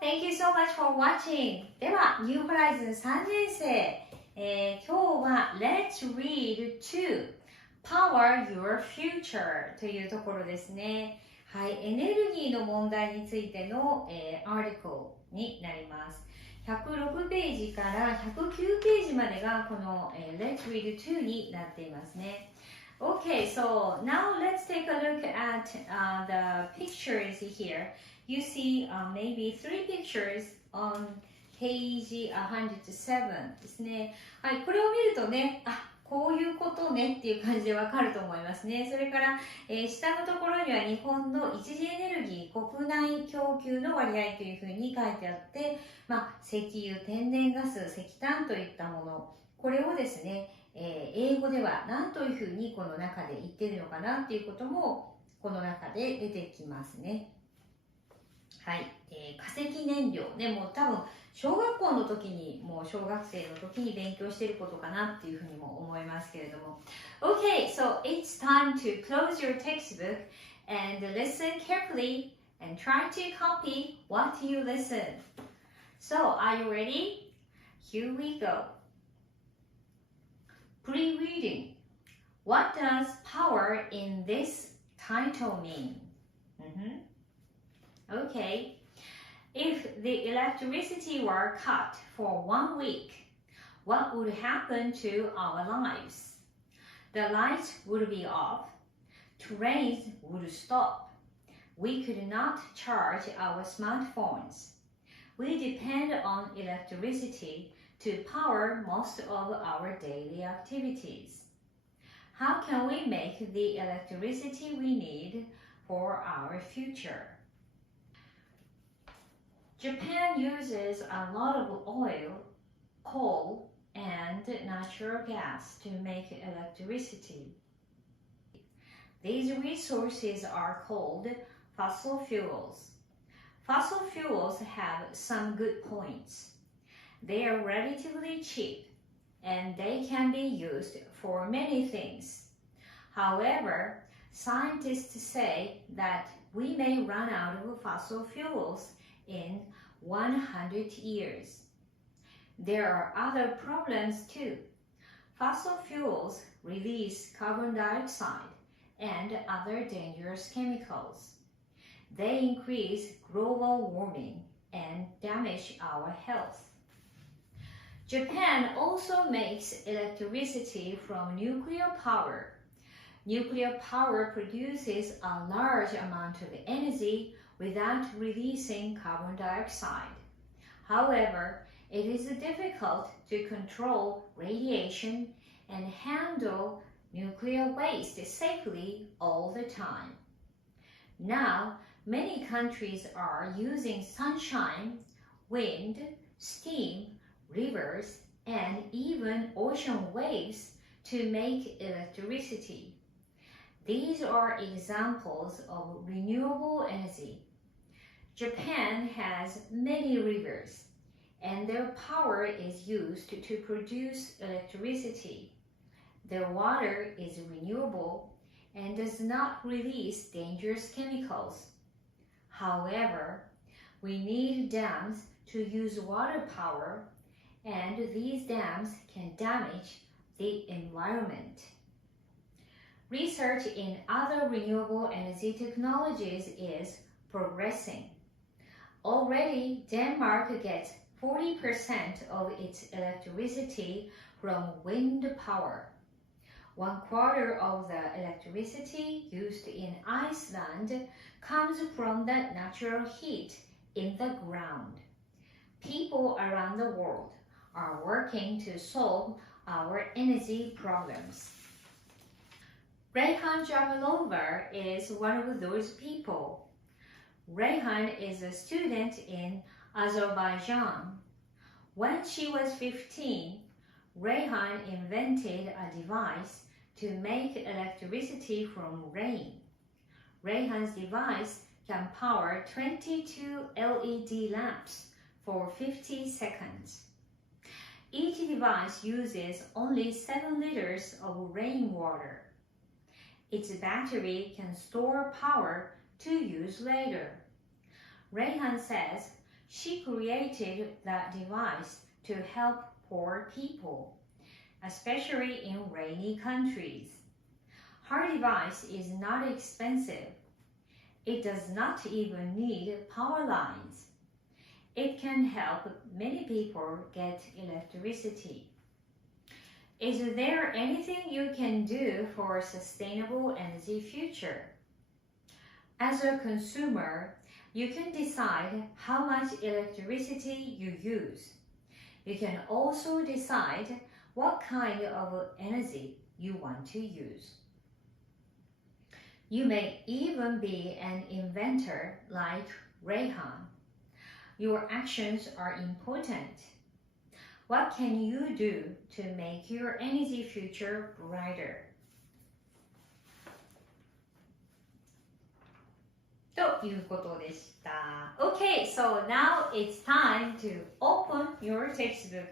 Thank you so much for watching. では、ニューホライズン3年生、今日は Let's read to power your future というところですね。はい、エネルギーの問題についての、アーティクルになります。106ページから109ページまでがこの、Let's read to になっていますね。Okay, so now let's take a look at the pictures here. You see maybe 3 pictures on page 107ですね。はい、これを見るとね、こういうことねっていう感じでわかると思いますね。それから、下のところには日本の一次エネルギー国内供給の割合というふうに書いてあって、石油、天然ガス、石炭といったもの、これをですね、英語では何というふうにこの中で言っているのかなっていうこともこの中で出てきますね。はい、化石燃料ね、もう多分小学校の時にもう小学生の時に勉強していることかなっていうふうにも思いますけれども。Okay, so it's time to close your textbook and listen carefully and try to copy what you listen. So, are you ready? Here we go. Pre-reading. What does power in this title mean? Okay. If the electricity were cut for 1 week, what would happen to our lives? The lights would be off. Trains would stop. We could not charge our smartphones. We depend on electricity to power most of our daily activities. How can we make the electricity we need for our future? Japan uses a lot of oil, coal, and natural gas to make electricity. These resources are called fossil fuels. Fossil fuels have some good points. They are relatively cheap, and they can be used for many things. However, scientists say that we may run out of fossil fuels in 100 years. There are other problems too. Fossil fuels release carbon dioxide and other dangerous chemicals. They increase global warming and damage our health. Japan also makes electricity from nuclear power. Nuclear power produces a large amount of energy without releasing carbon dioxide. However, it is difficult to control radiation and handle nuclear waste safely all the time. Now, many countries are using sunshine, wind, steam, rivers, and even ocean waves to make electricity. These are examples of renewable energy. Japan has many rivers, and their power is used to produce electricity. Their water is renewable and does not release dangerous chemicals. However, we need dams to use water power, and these dams can damage the environment. Research in other renewable energy technologies is progressing. Already, Denmark gets 40% of its electricity from wind power. 1/4 of the electricity used in Iceland comes from the natural heat in the ground. People around the world are working to solve our energy problems. Reyhan Jamalova is one of those people. Reyhan is a student in Azerbaijan. When she was 15, Reyhan invented a device to make electricity from rain. Reyhan's device can power 22 LED lamps for 50 seconds. Each device uses only 7 liters of rainwater. Its battery can store power to use later. Reyhan says She created that device to help poor people, especially in rainy countries. Her device is not expensive. It does not even need power lines. It can help many people get electricity. Is there anything you can do for a sustainable energy future? As a consumer, you can decide how much electricity you use. You can also decide what kind of energy you want to use. You may even be an inventor like Rayhan. Your actions are important. What can you do to make your energy future brighter? ということでした。Okay, so now it's time to open your textbook